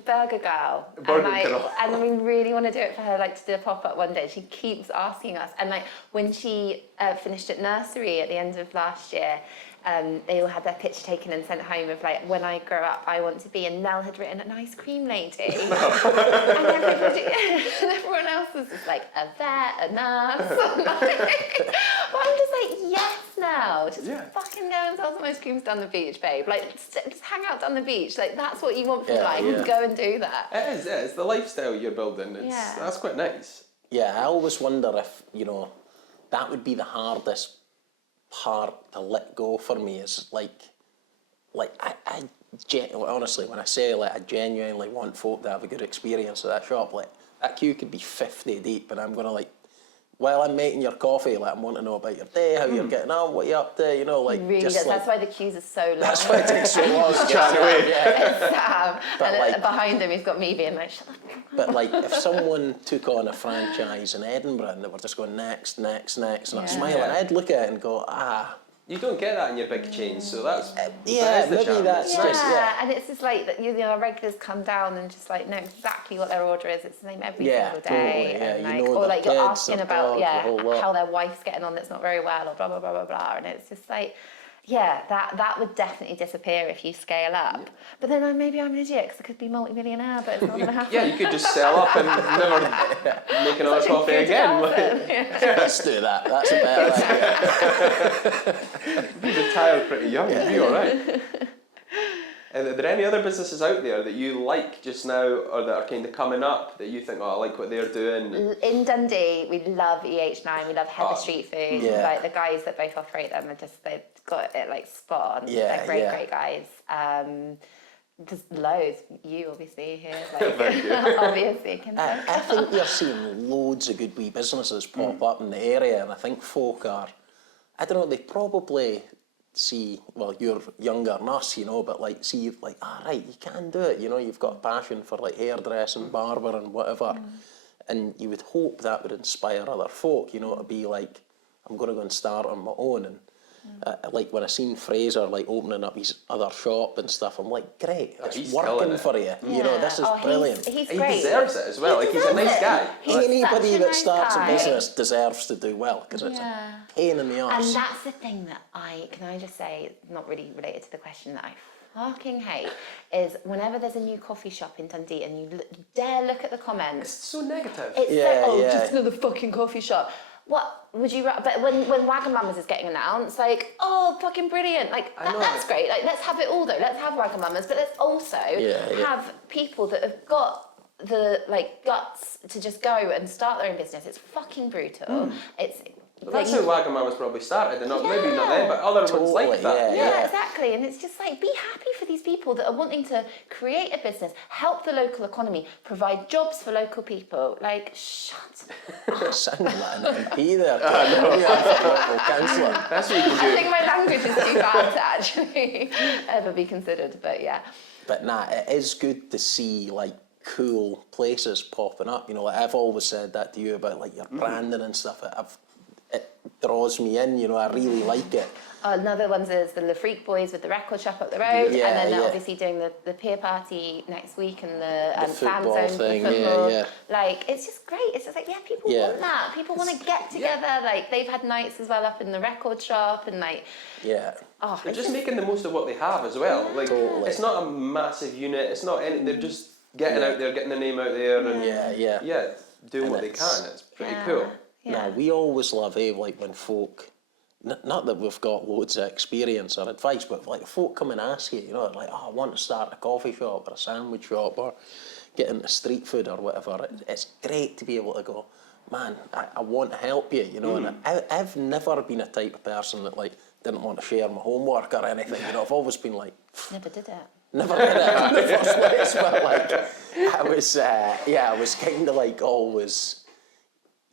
Burger Girl. Burger and, Girl. And we really want to do it for her, like to do a pop-up one day. She keeps asking us. And like when she finished at nursery at the end of last year, they all had their picture taken and sent home of like, when I grow up, I want to be, and Nell had written an ice cream lady. and everyone else was just like, a vet, a nurse. But I'm just like, yes, Nell, just fucking go and sell some ice creams down the beach, babe. Like, just hang out down the beach. Like, that's what you want from life. Go and do that. It is, it's the lifestyle you're building. That's quite nice. Yeah, I always wonder if, you know, that would be the hardest part to let go for me, is like honestly, when I say like I genuinely want folk to have a good experience at that shop, like that queue could be 50 deep and I'm gonna like while I'm making your coffee, like, I want to know about your day, how you're getting on, what you're up to, you know, like, Really just does. like, That's why the queues are so long. that's why it takes so long to get away. yeah. It's Sam. But And like- behind him, he's got me being like, shut up. But like, if someone took on a franchise in Edinburgh and they were just going next, and I'm smiling, Yeah. I'd look at it and go, You don't get that in your big chains, so that's yeah, that is the maybe charm. that's Yeah, just, yeah. and it's just like that. You know, our regulars come down and just like know exactly what their order is. It's the same every Yeah, single day, totally, yeah. and You like, know or their like you're kids, asking their about dog, the whole lot. how their wife's getting on that's not very well, or blah blah blah blah blah, and it's just like. Yeah, that would definitely disappear if you scale up. But then maybe I'm an idiot because I could be multi-millionaire, but it's not going to happen. Yeah, you could just sell up and never make another Such a coffee good again. person, yeah. Let's do that. That's a better idea. You retired pretty young, you'd be all right. And are there any other businesses out there that you like just now, or that are kind of coming up that you think, oh, I like what they're doing? In Dundee, we love EH9. We love Heather Street Food. Yeah. Like the guys that both operate them they've got it like spot on. Yeah, They're great, yeah. great guys. There's loads. You obviously here, like Thank you. obviously. Kinfolk. I think you're seeing loads of good wee businesses pop up in the area, and I think folk are, I don't know, they probably see, well, you're younger than us, you know, but like see, like, right, you can do it, you know, you've got a passion for like hairdressing, barber and whatever, and you would hope that would inspire other folk, you know, to be like, I'm going to go and start on my own. And like when I seen Fraser like opening up his other shop and stuff, I'm like, great, that's he's killing working it. for you. You know, this is brilliant. He's He great. deserves it as well. He Like, he's a deserves nice it. guy. He's Anybody such a that nice starts guy. a business deserves to do well, because it's a pain in the arse. And that's the thing that can I just say, not really related to the question, that I fucking hate, is whenever there's a new coffee shop in Dundee and you dare look at the comments, It's so negative. it's Yeah, like, yeah. just another fucking coffee shop. What would you? But when Wagamama's is getting announced, like, oh, fucking brilliant! Like know. that's great. Like, let's have it all though. Let's have Wagamama's, but let's also have people that have got the like guts to just go and start their own business. It's fucking brutal. It's. But that's how Wagamama's probably started, and not maybe not them, but other ones like that. Yeah, exactly. And it's just like, be happy for these people that are wanting to create a business, help the local economy, provide jobs for local people. Like, shut up. Sound like an MP there. Local councillor. That's what you I can think my language is too bad to actually ever be considered, but yeah. But nah, it is good to see like cool places popping up. You know, like I've always said that to you about like your branding and stuff. It draws me in. You know, I really like it. Another one is the Le Freak Boys with the record shop up the road, Yeah, and then they're yeah. obviously doing the peer party next week and the fan football zone thing, for football. yeah. Like, it's just great. It's just like, yeah, people Yeah. want that. People want to get together. Like, they've had nights as well up in the record shop, and like, Yeah. oh, They're it's just making the most of what they have as well. Like, Totally. it's not a massive unit. It's not any. They're just getting out there, getting their name out there, and Yeah. doing And what they it's- can. It's pretty Yeah. cool. Yeah. Now, we always love, like when folk, not that we've got loads of experience or advice, but like folk come and ask you, you know, like, oh, I want to start a coffee shop or a sandwich shop or get into street food or whatever. It's great to be able to go, man, I want to help you, you know, and I've never been a type of person that like didn't want to share my homework or anything, you know, I've always been like, never did it. never did it in the first place, but like, I was kind of like always,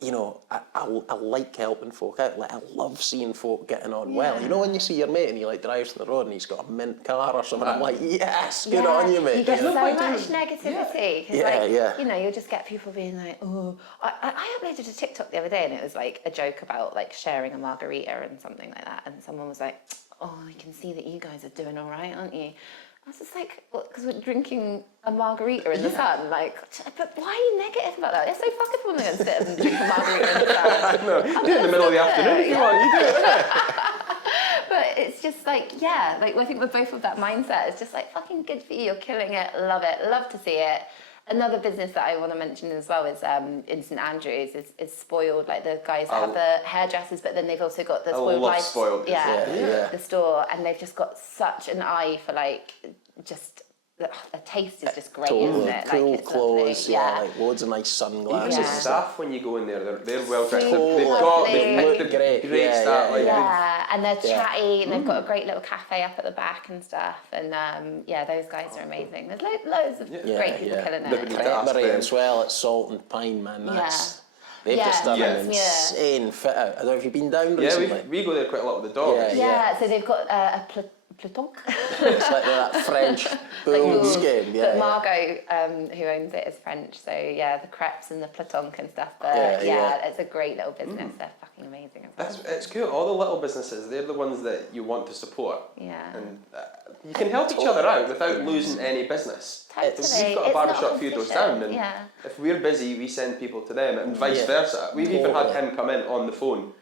you know, I like helping folk out. Like, I love seeing folk getting on well. You know, when you see your mate and he like drives to the road and he's got a mint car or something, I'm like, yes, good on you, mate. You get know? so much negativity. 'Cause like, Yeah. you know, you'll just get people being like, oh, I uploaded a TikTok the other day and it was like a joke about like sharing a margarita and something like that. And someone was like, oh, I can see that you guys are doing all right, aren't you? I was just like, what, because we're drinking a margarita in the sun? Like, but why are you negative about that? It's so fucking fun to sit and drink a margarita in the sun. I know. Do it in the middle of the afternoon if you want. You do it. But it's just like, yeah, like I think we're both of that mindset. It's just like, fucking good for you, you're killing it, love to see it. Another business that I want to mention as well is in St Andrews is Spoiled. Like the guys that have the hairdressers, but then they've also got the Spoiled love Life. Spoiled. Yeah. The store, and they've just got such an eye for like just the taste is just great, Totally. isn't it? Cool like, it's clothes, lovely. like loads of nice sunglasses. Even the Yeah. staff, when you go in there, they're well dressed. Super They've lovely. picked the Great. great Yeah, staff. yeah, Like, Yeah, and they're Yeah. chatty, and they've got a great little cafe up at the back and stuff. And those guys are amazing. There's loads of great people killing Nobody it. to ask Creperie them. as well at Salt and Pine, man. That's They've Yeah, just done yeah. an insane fit out. I don't know if you've been down Yeah, recently. we go there quite a lot with the dog. Yeah. Yeah, so they've got a platonk. It's like that French bull skin. Yeah, But Margot, who owns it, is French, so yeah, the crepes and the platonk and stuff. But Yeah. it's a great little business. They're fucking amazing. It's cool. All the little businesses, they're the ones that you want to support. Yeah. And you can help each other out without losing any business. Totally. We've got a It's barbershop not a few doors competition, down, and yeah. if we're busy, we send people to them, and vice versa. We've even had him come in on the phone.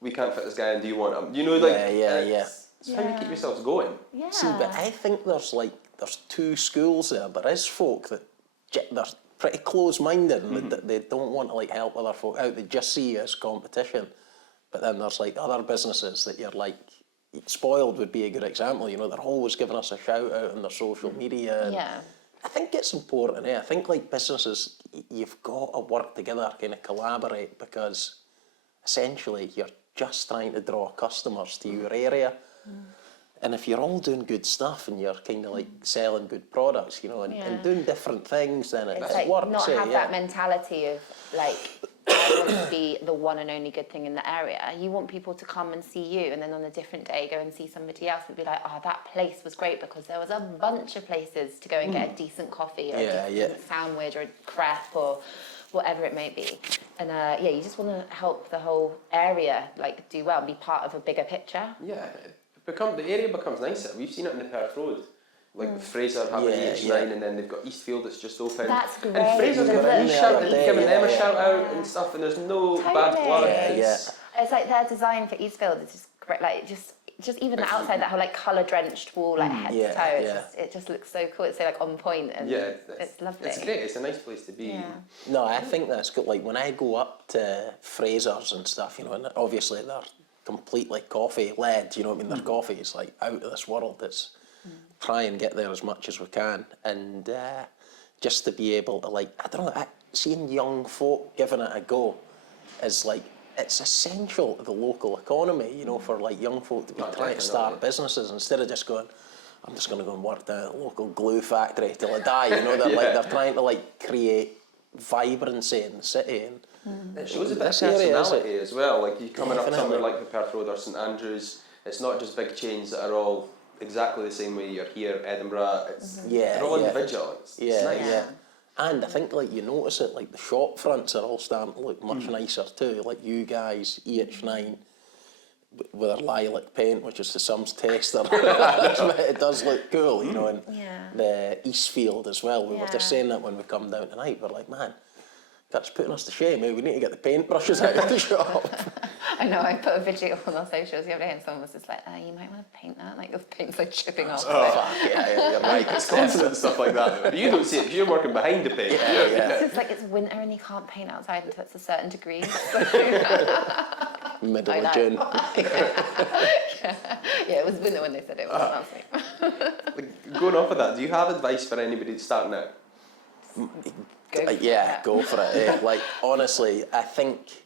We can't fit this guy in. Do you want him? You know, like It's how you keep yourselves going. Yeah. See, but I think there's two schools there. There is folk that they're pretty close-minded and they don't want to like help other folk out. They just see you as competition. But then there's like other businesses that you're like, Spoiled would be a good example. You know, they're always giving us a shout out on their social media. And Yeah. I think it's important. I think like businesses, you've got to work together, kind of collaborate, because essentially you're just trying to draw customers to your area. And if you're all doing good stuff and you're kind of like selling good products, you know, and doing different things, then it It's like works. not have that mentality of like, I want to be the one and only good thing in the area. You want people to come and see you, and then on a different day go and see somebody else and be like, oh, that place was great because there was a bunch of places to go and get a decent coffee or a decent sandwich or a crepe or whatever it may be. And you just want to help the whole area like do well and be part of a bigger picture. Yeah, the area becomes nicer. We've seen it in the Perth Road. Like Fraser having EH9 and then they've got Eastfield that's just opened. That's great. And Fraser's Giving them a shout out and stuff, and there's no bad blood. It's like their design for Eastfield is just great. Like just even the outside, that whole like colour drenched wall, like head to toe. It just looks so cool. It's so like on point and it's lovely. It's great. It's a nice place to be. Yeah. No, I think that's good. Like when I go up to Fraser's and stuff, you know, and obviously they're completely coffee led. You know what I mean? Their coffee is like out of this world. It's try and get there as much as we can, and just to be able to like, I don't know, seeing young folk giving it a go is like, it's essential to the local economy, you know, for like young folk to be trying to start businesses instead of just going, I'm just going to go and work down at a local glue factory till I die. You know, they're like they're trying to like create vibrancy in the city, and it shows a bit of personality as well. Like you coming up somewhere like the Perth Road or St Andrews, it's not just big chains that are all exactly the same way you're here, Edinburgh. It's they're all individual. It's nice. And I think like you notice it, like the shop fronts are all starting to look much nicer too. Like you guys, EH9 with their lilac paint, which is to some's taste, it does look cool, you know. And the Eastfield as well. We were just saying that when we come down tonight. We're like, man, that's putting us to shame. We need to get the paintbrushes out of the shop. I know, I put a video on our socials the other day and someone was just like, you might want to paint that, like the paint's like chipping off. You're right, it's constant and stuff like that. But you don't see it because you're working behind the paint. It's just like it's winter and you can't paint outside until it's a certain degree. Middle of June. It was winter when they said it, wasn't last week. Like, going off of that, do you have advice for anybody that's starting out? Go for it. Like honestly, I think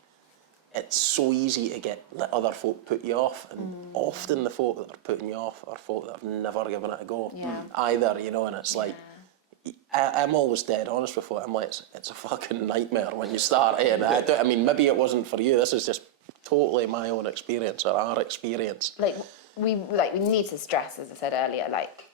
it's so easy to let other folk put you off, and often the folk that are putting you off are folk that have never given it a go either, you know. And it's like I'm always dead honest with folk. I'm like, it's a fucking nightmare when you start. And I mean, maybe it wasn't for you. This is just totally my own experience or our experience. Like we need to stress, as I said earlier, like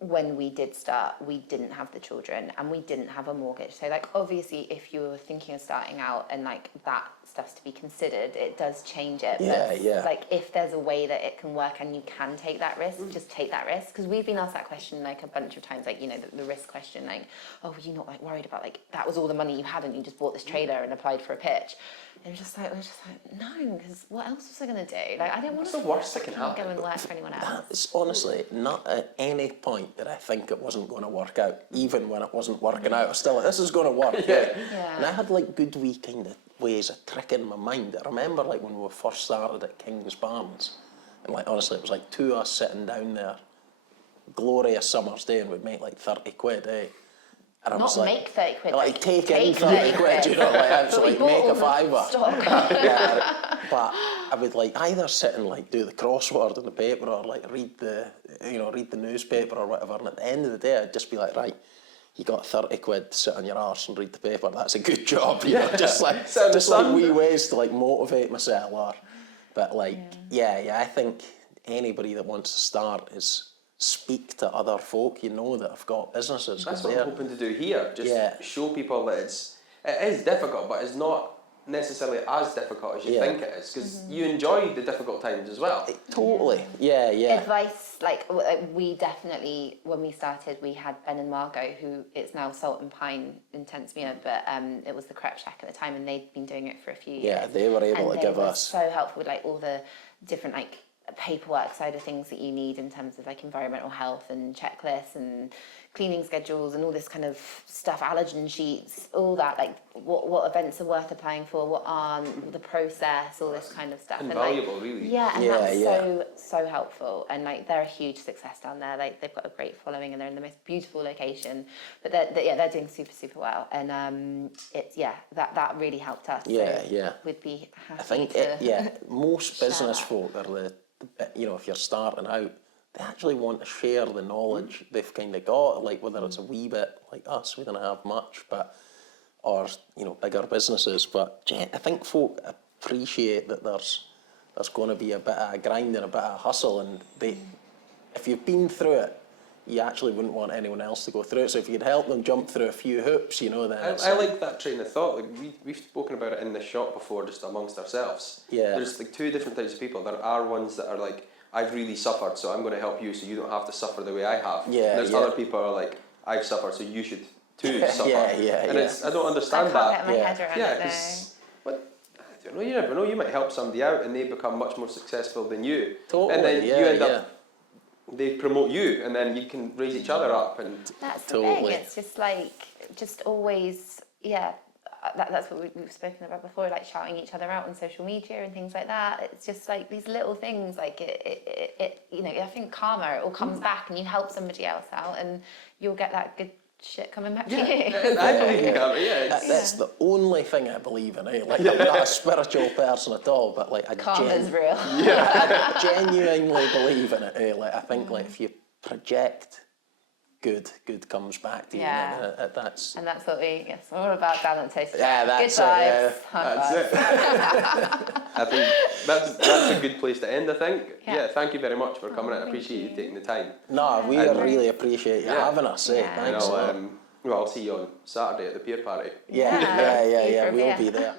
when we did start, we didn't have the children and we didn't have a mortgage. So like obviously if you were thinking of starting out and like that stuff's to be considered, it does change it. But like if there's a way that it can work and you can take that risk, just take that risk. Because we've been asked that question like a bunch of times, like, you know, the risk question, like, oh, were you not like worried about like that was all the money you had and you just bought this trailer and applied for a pitch? And we're just like, no, because what else was I going to do? Like, I didn't want to. What's the worst that can happen? Go and work for anyone else. That's honestly not at any point did I think it wasn't going to work out. Even when it wasn't working out, I was still like, this is going to work. And I had like good wee kind of ways of tricking my mind. I remember like when we first started at King's Barnes, and like honestly, it was like two of us sitting down there, glorious summer's day, and we'd make like 30 quid, eh? And I was like, make 30 quid. Like take in 30 quid, you know, like actually make a fiver. But I would like either sit and like do the crossword in the paper or like read the newspaper or whatever. And at the end of the day, I'd just be like, right, you got 30 quid to sit on your arse and read the paper, that's a good job, you know, just like wee ways to like motivate myself. But like, yeah, I think anybody that wants to start is speak to other folk you know that have got businesses. That's what I'm hoping to do here. Just show people that it is difficult, but it's not necessarily as difficult as you think it is, because you enjoy the difficult times as well. Totally. Yeah. Advice, like we definitely, when we started, we had Ben and Margot, who it's now Salt and Pine Intensmere, but it was the Crepe Shack at the time, and they'd been doing it for a few years. Yeah, they were able to give us so helpful with like all the different like paperwork side of things that you need in terms of like environmental health and checklists and cleaning schedules and all this kind of stuff, allergen sheets, all that, like what events are worth applying for, what aren't, the process, all this kind of stuff. Invaluable, and, like, really. Yeah, and that's so helpful. And like they're a huge success down there. Like they've got a great following and they're in the most beautiful location. But they're doing super well. And it's that really helped us. So we'd be happy. I think most business folk are if you're starting out, they actually want to share the knowledge they've kind of got, like whether it's a wee bit like us, we don't have much, or bigger businesses. But I think folk appreciate that there's going to be a bit of a grind and a bit of a hustle, and if you've been through it, you actually wouldn't want anyone else to go through it. So if you could help them jump through a few hoops, then I like that train of thought. Like we've spoken about it in the shop before, just amongst ourselves. Yeah. There's like two different types of people. There are ones that are like, I've really suffered, so I'm going to help you, so you don't have to suffer the way I have. Yeah. And there's other people who are like, I've suffered, so you should too suffer. And I don't understand I can't that. get my head around it though. I don't know. You never know. You might help somebody out, and they become much more successful than you. Totally. And then you end up. They promote you, and then you can raise each other up. And that's the thing. It's just like, just always, that's what we've spoken about before, like shouting each other out on social media and things like that. It's just like these little things, like it I think karma, it all comes back, and you help somebody else out, and you'll get that good shit coming back to you. I believe in karma. That's the only thing I believe in. Like I'm not a spiritual person at all, but like Karma's real. I genuinely believe in it. Like I think like if you project good comes back to you. And that's what it's all about, balance. Yeah, that's good vibes. it. That's it. I think that's a good place to end. I think. Yeah. Thank you very much for coming. I appreciate you taking the time. No, we really appreciate you having us. Thanks. I'll see you on Saturday at the pier party. Yeah. We'll be there.